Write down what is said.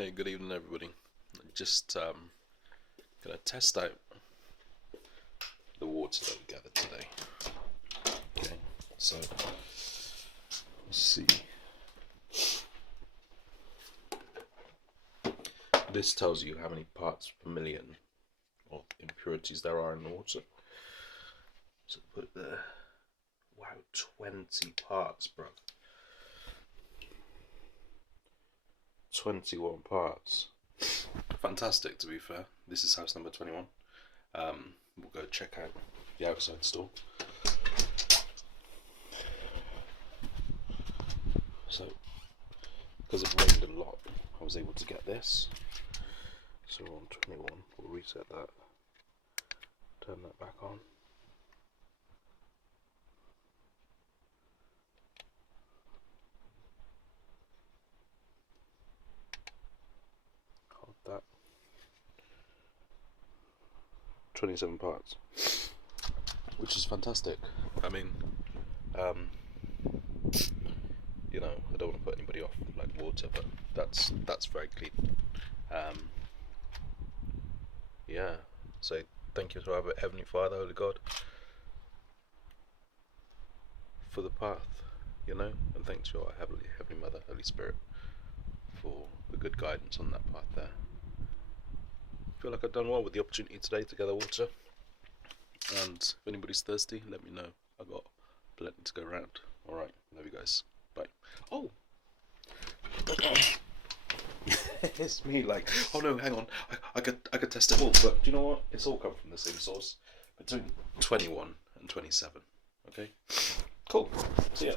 Hey, good evening, everybody. Just gonna test out the water that we gathered today. Okay, so let's see. This tells you how many parts per million of impurities there are in the water. So put there. Wow, 20 parts, bro. 21 parts. Fantastic, to be fair. This is house number 21. We'll go check out the outside store. So, because it rained a lot, I was able to get this. So we're on 21. We'll reset that. Turn that back on. Hold that. 27 parts, which is fantastic. I mean, you know, I don't want to put anybody off like water, but that's very clean. Yeah. So thank you to our Heavenly Father, Holy God, for the path, you know, and thanks to our Heavenly Mother, Holy Spirit, for the good guidance on that path there. I feel like I've done well with the opportunity today to gather water, and if anybody's thirsty, let me know. I got plenty to go around. Alright, love you guys. Bye. Oh! It's me, like, oh no, hang on, I could test it all, but do you know what? It's all come from the same source, between 21 and 27. Okay? Cool. See ya.